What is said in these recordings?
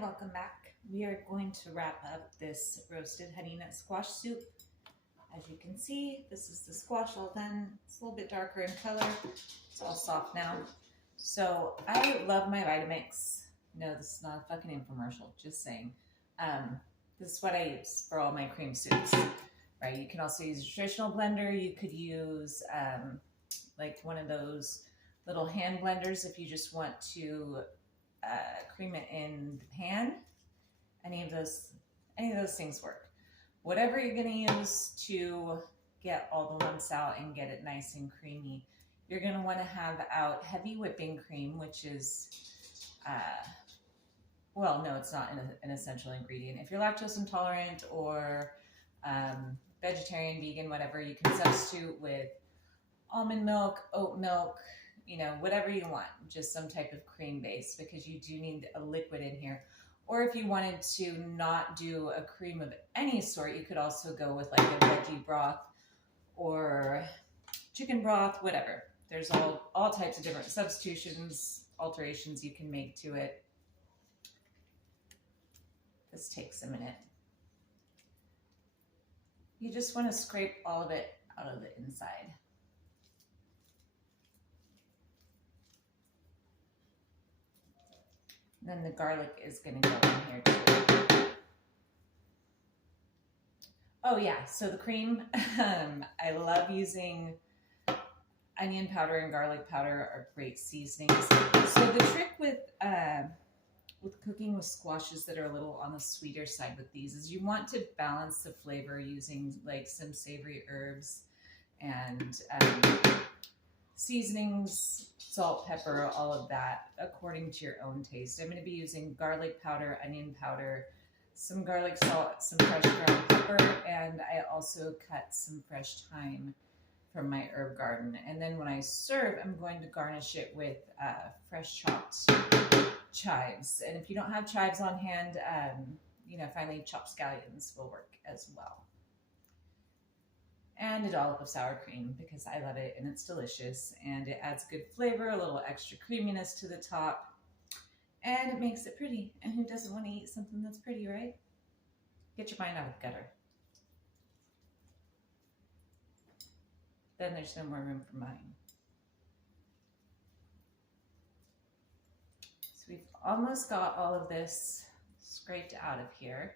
welcome back. We are going to wrap up this roasted honey nut squash soup. As you can see, this is the squash all done. It's a little bit darker in color. It's all soft now. So I love my Vitamix. No, this is not a fucking infomercial, just saying. This is what I use for all my cream soups, right? You can also use a traditional blender. You could use like one of those little hand blenders if you just want to cream it in the pan. Any of those things work. Whatever you're going to use to get all the lumps out and get it nice and creamy, you're going to want to have out heavy whipping cream, which is, well, no, it's not an essential ingredient. If you're lactose intolerant or vegetarian, vegan, whatever, you can substitute with almond milk, oat milk, you know, whatever you want, just some type of cream base, because you do need a liquid in here. Or if you wanted to not do a cream of any sort, you could also go with like a veggie broth or chicken broth, whatever. There's all types of different substitutions, alterations you can make to it. This takes a minute. You just want to scrape all of it out of the inside. Then the garlic is going to go in here too. Oh yeah, so the cream, I love using onion powder and garlic powder are great seasonings. So the trick with cooking with squashes that are a little on the sweeter side with these is you want to balance the flavor using like some savory herbs and seasonings, salt, pepper, all of that according to your own taste. I'm going to be using garlic powder, onion powder, some garlic salt, some fresh ground pepper, and I also cut some fresh thyme from my herb garden. And then when I serve, I'm going to garnish it with fresh chopped chives. And if you don't have chives on hand, you know, finely chopped scallions will work as well. And a dollop of sour cream because I love it and it's delicious and it adds good flavor, a little extra creaminess to the top, and it makes it pretty. And who doesn't want to eat something that's pretty, right? Get your mind out of the gutter. Then there's no more room for mine. So we've almost got all of this scraped out of here.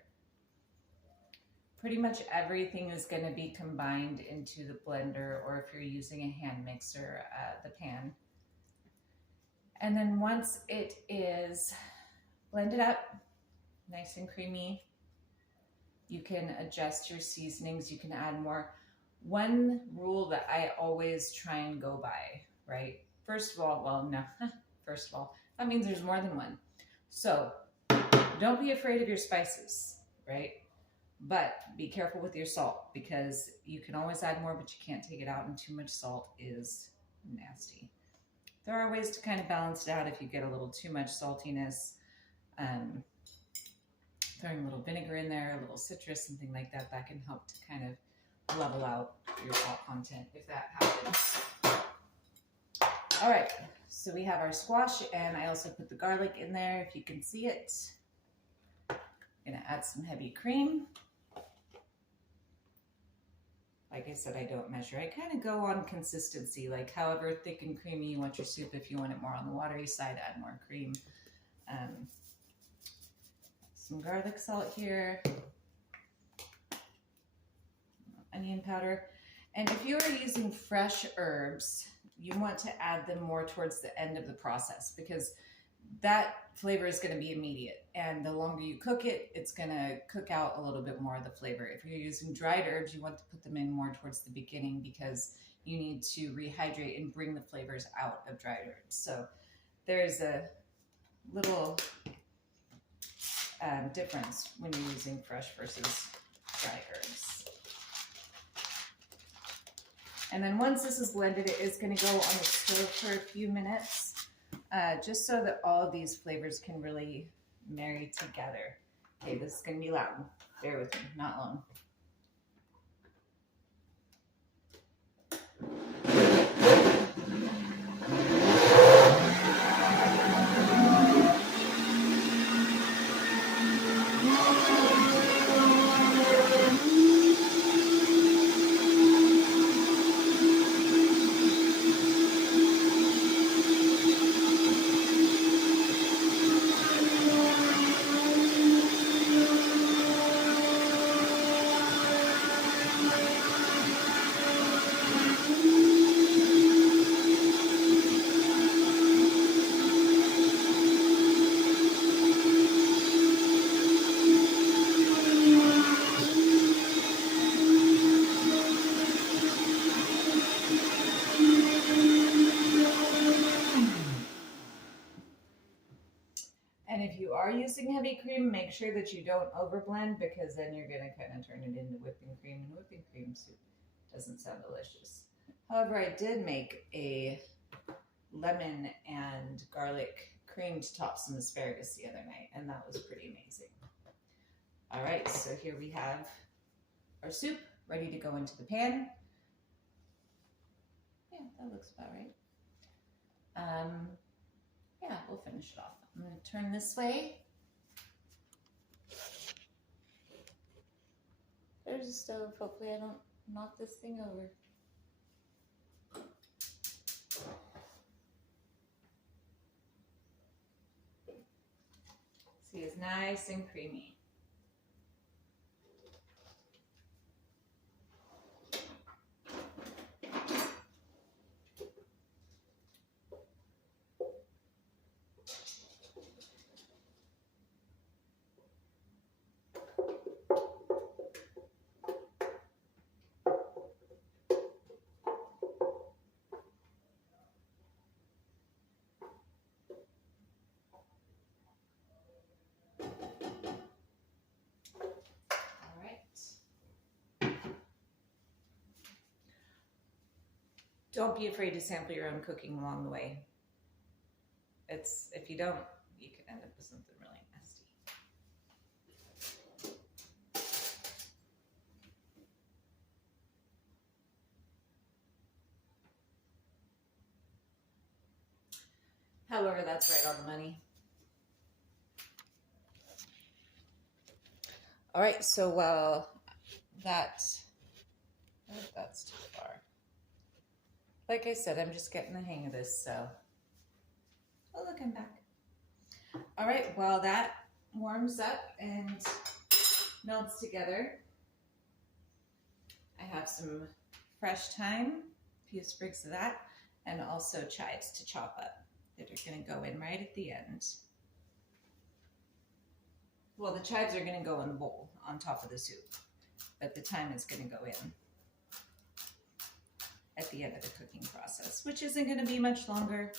Pretty much everything is going to be combined into the blender, or if you're using a hand mixer, the pan. And then once it is blended up, nice and creamy, you can adjust your seasonings. You can add more. One rule that I always try and go by, right? First of all, well, no, first of all, that means there's more than one. So don't be afraid of your spices, right? But be careful with your salt because you can always add more, but you can't take it out, and too much salt is nasty. There are ways to kind of balance it out if you get a little too much saltiness. Throwing a little vinegar in there, a little citrus, something like that, that can help to kind of level out your salt content if that happens. All right, so we have our squash, and I also put the garlic in there if you can see it. I'm gonna add some heavy cream. Like I said, I don't measure. I kind of go on consistency, like however thick and creamy you want your soup. If you want it more on the watery side, add more cream. Some garlic salt here. Onion powder. And if you are using fresh herbs, you want to add them more towards the end of the process because that flavor is going to be immediate, and the longer you cook it, it's going to cook out a little bit more of the flavor. If you're using dried herbs, you want to put them in more towards the beginning because you need to rehydrate and bring the flavors out of dried herbs. So there's a little difference when you're using fresh versus dry herbs. And then once this is blended, it is going to go on the stove for a few minutes. Just so that all of these flavors can really marry together. Okay, this is going to be loud. Bear with me, not long. And if you are using heavy cream, make sure that you don't overblend, because then you're going to kind of turn it into whipping cream, and whipping cream soup doesn't sound delicious. However, I did make a lemon and garlic cream to top some asparagus the other night, and that was pretty amazing. All right, so here we have our soup ready to go into the pan. Yeah, that looks about right. Yeah, we'll finish it off. I'm going to turn this way. There's a stove. Hopefully I don't knock this thing over. See, it's nice and creamy. Don't be afraid to sample your own cooking along the way. If you don't, you can end up with something really nasty. However, that's right on the money. All right, so while that's too far. Like I said, I'm just getting the hang of this, so. Oh, look, I'm back. All right, while that warms up and melts together, I have some fresh thyme, a few sprigs of that, and also chives to chop up that are gonna go in right at the end. Well, the chives are gonna go in the bowl on top of the soup, but the thyme is gonna go in at the end of the cooking process, which isn't gonna be much longer.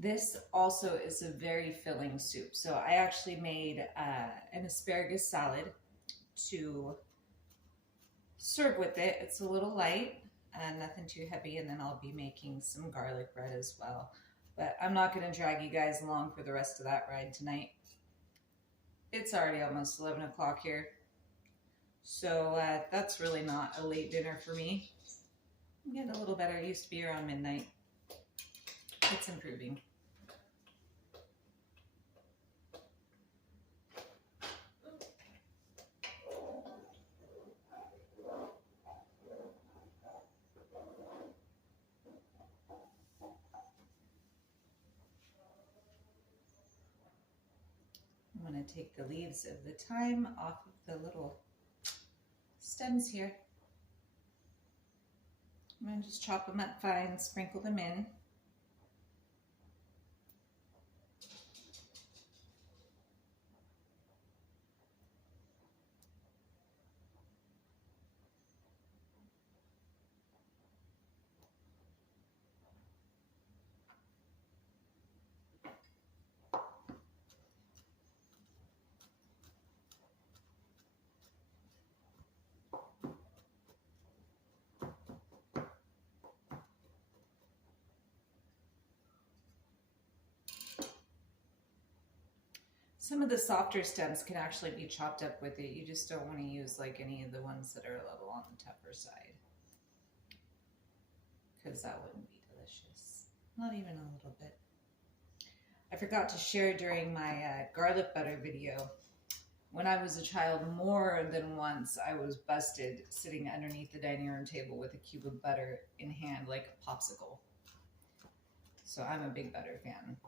This also is a very filling soup. So I actually made an asparagus salad to serve with it. It's a little light and nothing too heavy. And then I'll be making some garlic bread as well. But I'm not going to drag you guys along for the rest of that ride tonight. It's already almost 11 o'clock here. So that's really not a late dinner for me. I'm getting a little better. It used to be around midnight. It's improving. I'm going to take the leaves of the thyme off of the little stems here. I'm going to just chop them up fine, sprinkle them in. Some of the softer stems can actually be chopped up with it. You just don't want to use like any of the ones that are a little on the tougher side, because that wouldn't be delicious. Not even a little bit. I forgot to share during my garlic butter video. When I was a child, more than once I was busted sitting underneath the dining room table with a cube of butter in hand like a popsicle. So I'm a big butter fan.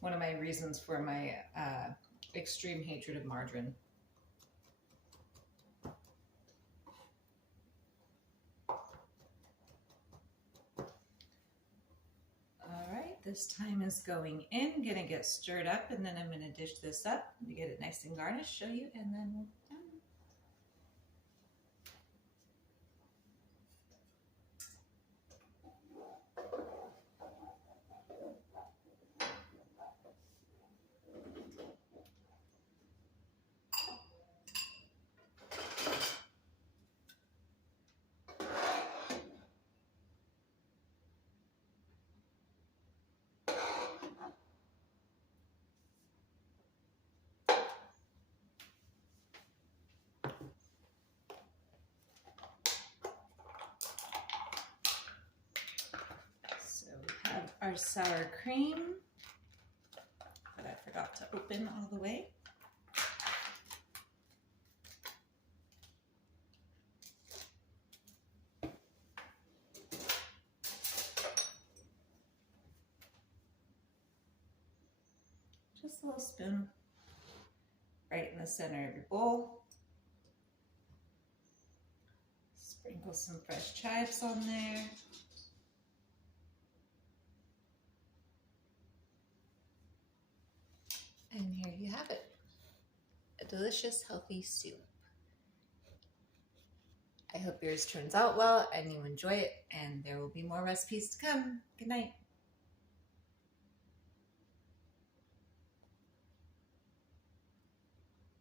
One of my reasons for my extreme hatred of margarine. All right, this thyme is going in. Gonna get stirred up, and then I'm gonna dish this up to get it nice and garnished, show you, and then we're done. Our sour cream that I forgot to open all the way. Just a little spoon right in the center of your bowl. Sprinkle some fresh chives on there. And here you have it, a delicious, healthy soup. I hope yours turns out well and you enjoy it, and there will be more recipes to come. Good night.